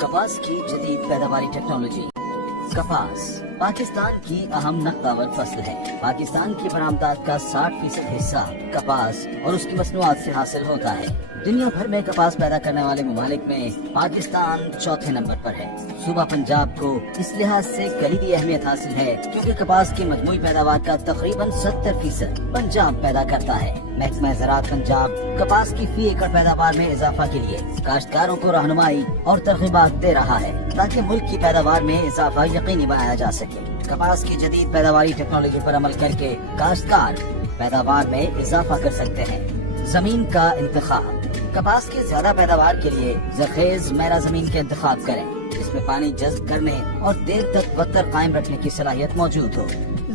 कपास की जदीद पैदावारी टेक्नोलॉजी। कपास पाकिस्तान की अहम नक़्तावर फसल है। पाकिस्तान की बरामदात का 60% हिस्सा कपास और उसकी मसनूआत से हासिल होता है। दुनिया भर में कपास पैदा करने वाले ममालिक में पाकिस्तान चौथे नंबर पर है। सूबा पंजाब को इस लिहाज से कलीदी अहमियत हासिल है क्योंकि कपास की मजमूई पैदावार का तकरीबन 70% पंजाब पैदा करता है। महकमा ज़राअत पंजाब कपास की फी एकड़ पैदावार में इजाफा के लिए काश्तकारों को रहनुमाई और तरगीबात दे रहा है ताकि मुल्क की पैदावार में इजाफा यकीनी बनाया जा सके। कपास की जदीद पैदावारी टेक्नोलॉजी पर अमल करके काश्तकार पैदावार में इजाफा कर सकते हैं। जमीन का इंतखाब। कपास की ज्यादा पैदावार के लिए जरखेज मैरा जमीन का इंतखाब करें जिसमें पानी जज्ब करने और देर तक बत्तर कायम रखने की सलाहियत मौजूद हो।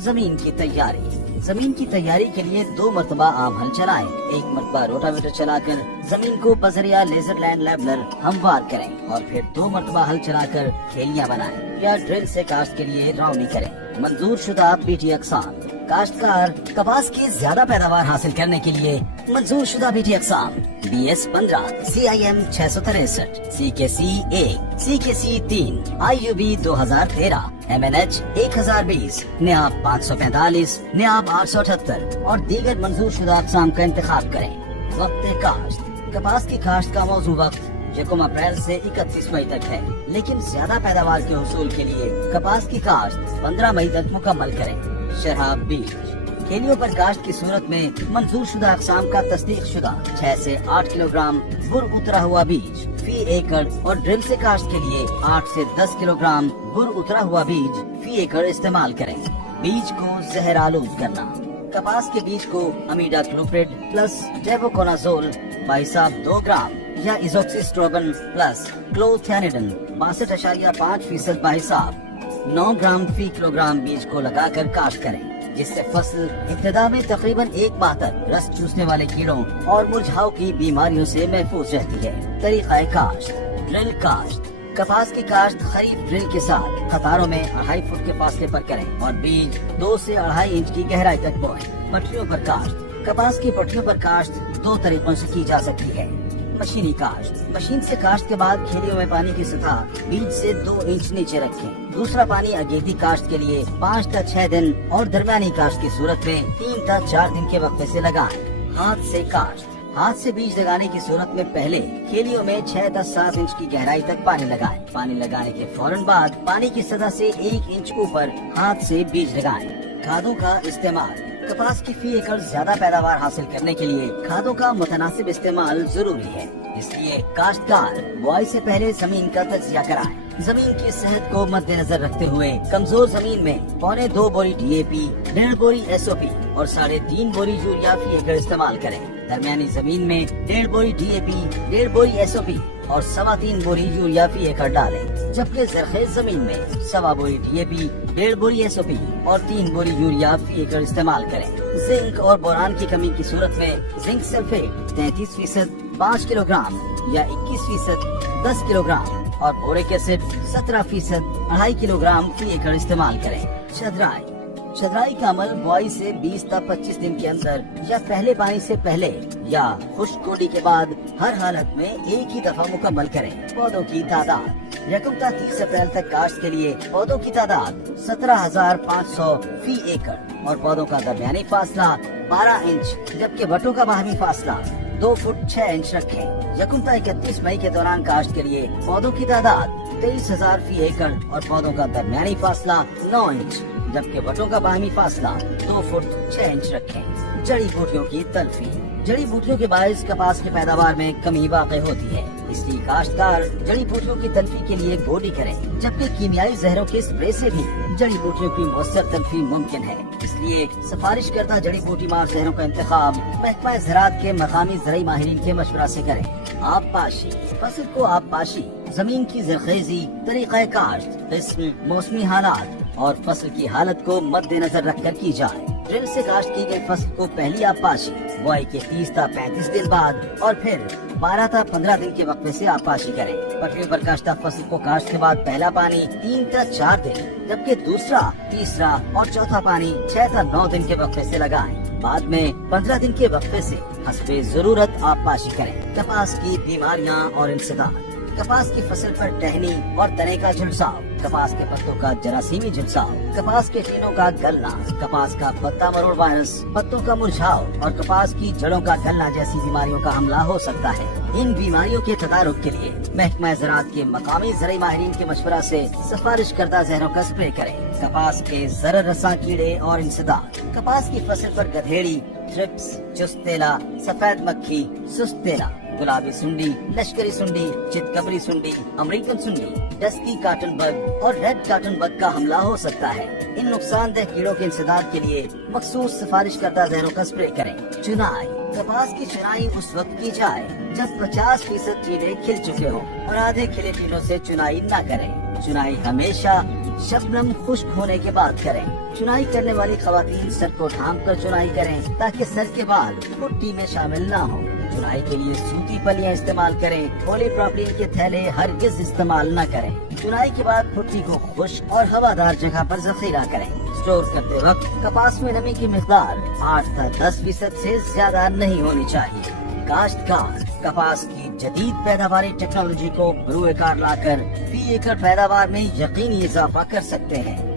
जमीन की तैयारी। जमीन की तैयारी के लिए 2 मरतबा आम हल चलाएं। 1 मरतबा रोटावेटर चलाकर जमीन को बजरिया लेजर लैंड लेवलर हमवार करें और फिर 2 मरतबा हल चलाकर खेलियां बनाएं या ड्रिल से काश्त के लिए राउनी करें। मंजूर शुदा बीटी अकसाम। काश्तकार कपास की ज्यादा पैदावार हासिल करने के लिए मंजूर शुदा BT अकसाम BS 15, CIM 663, CKC 1, CKC 3, IUB 2013, MNH 1020, NAB 545, NAB 878 और दीगर मंजूर शुदा अकसाम का इंतखाब करें। वक्त काश्त। कपास की काश्त का मौजू वक्त 1 अप्रैल से 31 मई तक है, लेकिन ज्यादा पैदावार के हुसूल के लिए कपास की काश्त 15 मई तक मुकम्मल करें। शराब बीज। खेलियों पर काश्त की सूरत में मंजूर शुदा अक़साम का तस्दीक शुदा 6 से 8 किलोग्राम बुर उतरा हुआ बीज फी एकड़ और ड्रिल से काश्त के लिए 8 से 10 किलोग्राम बुर उतरा हुआ बीज फी एकड़ इस्तेमाल करें। बीज को जहर आलूद करना। कपास के बीज को अमीडा क्लोप्रिड प्लस डेवोकोनाजोल बाइसाब 2 ग्राम या इजोक्सिस्ट्रोबन प्लस क्लोथियानिडन 62.5% बाइसाब 9 ग्राम फी किलोग्राम बीज को लगाकर काश्त करें, जिससे फसल इब्तिदा में तकरीबन 1 माह तक रस चूसने वाले कीड़ों और मुरझाओं की बीमारियों से महफूज रहती है। तरीक़ा काश्त। ड्रिल काश्त। कपास की काश्त खरीफ ड्रिल के साथ कतारों में 2.5 फुट के फासले पर करें और बीज 2 से 2.5 इंच की गहराई तक बोएं। पटरियों पर काश्त। कपास की पटरियों पर काश्त 2 तरीकों से की जा सकती है। मशीनी काश्त। मशीन से काश्त के बाद खेलियों में पानी की सतह बीज से 2 इंच नीचे रखें। दूसरा पानी अगेती काश्त के लिए 5 से 6 दिन और दरमियानी काश्त की सूरत में 3 से 4 दिन के वक्फे से लगाएं। हाथ से काश्त। हाथ से बीज लगाने की सूरत में पहले खेलियों में 6 से 7 इंच की गहराई तक पानी लगाएं। पानी लगाने के फौरन बाद पानी की सतह से 1 इंच ऊपर हाथ से बीज लगाएं। खादों का इस्तेमाल। कपास की फी एकड़ ज्यादा पैदावार हासिल करने के लिए खादों का मुतनासिब इस्तेमाल जरूरी है, इसलिए काश्तकार बुआई से पहले जमीन का तज्जिया कराएं। जमीन की सेहत को मद्देनजर रखते हुए कमजोर जमीन में 1.25 बोरी DAP, 1.5 बोरी SOP और 3.5 बोरी यूरिया फी एकड़ इस्तेमाल करें। दरमियानी जमीन में 1.5 बोरी DAP, 1.5 बोरी SOP और 3.25 बोरी यूरिया फी एकड़ डालें, जबकि जरखेज जमीन में 1.25 बोरी DAP, 1.5 बोरी SOP और 3 बोरी यूरिया फी एकड़ इस्तेमाल करें। जिंक और बोरान की कमी की सूरत में जिंक सल्फेट 33% 5 किलोग्राम या 21% 10 किलोग्राम और बोरिक एसिड 17% 2.5 किलोग्राम फी एकड़ इस्तेमाल करें। शदराई। शदराई का अमल बुआई से 20 से 25 दिन के अंदर या पहले पानी से पहले या खुश्क गोडी के बाद हर हालत में एक ही दफा मुकम्मल करें। पौधों की तादाद। 1 से 30 अप्रैल तक काश्त के लिए पौधों की तादाद 17,500 फी एकड़ और पौधों का दरमियानी फासला 12 इंच जबकि बटों का बाहमी फासला 2 फुट 6 इंच रखें। 1 से 31 मई के दौरान काश्त के लिए पौधों की तादाद 23,000 फी एकड़ और पौधों का दरमियानी फासला 9 इंच जबकि बटों का बाहमी फासला 2 फुट 6 इंच रखें। जड़ी बूटियों की तलफी। जड़ी बूटियों के बायस कपास की पैदावार में कमी वाक़ई होती है, इसलिए काश्तकार जड़ी बूटियों की तलफी के लिए गोडी करें, जबकि कीमियाई जहरों के स्प्रे से भी जड़ी बूटियों की मौसर तलफी मुमकिन है। इसलिए सिफारिश करता जड़ी बूटी मार जहरों का इंतखाब महकमा ज़राअत के मकामी ज़राई माहिरीन के मशवरा से करें। आबपाशी। फसल को आबपाशी जमीन की जरखेजी, तरीक़ा काश्त, किस्म, मौसमी हालात और फसल की हालत को मद्देनजर रखकर की जाए। ड्रिल से काश्त की गई फसल को पहली आबपाशी बुआई के 30 से 35 दिन बाद और फिर 12 से 15 दिन के वक्फे से आबपाशी करें। पटरियों पर काश्ता फसल को काश्त के बाद पहला पानी 3 से 4 दिन जबकि दूसरा, तीसरा और चौथा पानी 6 से 9 दिन के वक्फे से लगाएं। बाद में 15 दिन के वक्फे से हस्बे जरूरत आबपाशी करें। कपास की बीमारियां और इंसदाद। कपास की फसल पर टहनी और तने का झुलसाव, कपास के पत्तों का जरासीमी झुलसाव, कपास के टीनों का गलना, कपास का पत्ता मरोड़ वायरस, पत्तों का मुरझाव और कपास की जड़ों का गलना जैसी बीमारियों का हमला हो सकता है। इन बीमारियों के तदारुक के लिए महकमा ज़राअत के मकामी ज़राई माहिरीन के मशवरा से सिफारिश करदा जहरों का स्प्रे करें। कपास के जरर रसा कीड़े और इंसदाद, कपास की फसल पर गधेड़ी, ट्रिप्स, चुस्तेला, सफेद मक्खी, सुस्तेला, गुलाबी सुंडी, लश्करी सुंडी, चितकबरी सुंडी, अमेरिकन सुंडी, डस्की कॉटन बग और रेड कॉटन बग का हमला हो सकता है। इन नुकसानदेह कीड़ों के इंसदाद के लिए मखसूस सिफारिश करदा जहरों का स्प्रे करें। चुनाई, कपास की चुनाई उस वक्त की जाए जब 50% टीले खिल चुके हों और आधे खिले टीलों से चुनाई न करें। चुनाई हमेशा शबनम खुश्क होने के बाद करें। चुनाई करने वाली खवातीन सर को ढांप कर चुनाई करें ताकि सर के बाल भुट्टी में शामिल न हो। चुनाई के लिए सूती पलियां इस्तेमाल करें। पॉलीप्रोपिलीन के थैले हरगिज इस्तेमाल न करें। चुनाई के बाद भुट्टी को खुश्क और हवादार जगह पर जखीरा करें। स्टोर करते वक्त कपास में नमी की मिकदार 8 से 10% से ज्यादा नहीं होनी चाहिए। काश्तकार कपास की जदीद पैदावारी टेक्नोलॉजी को बरूए कार लाकर फी एकड़ पैदावार में यकीनी इजाफा कर सकते हैं।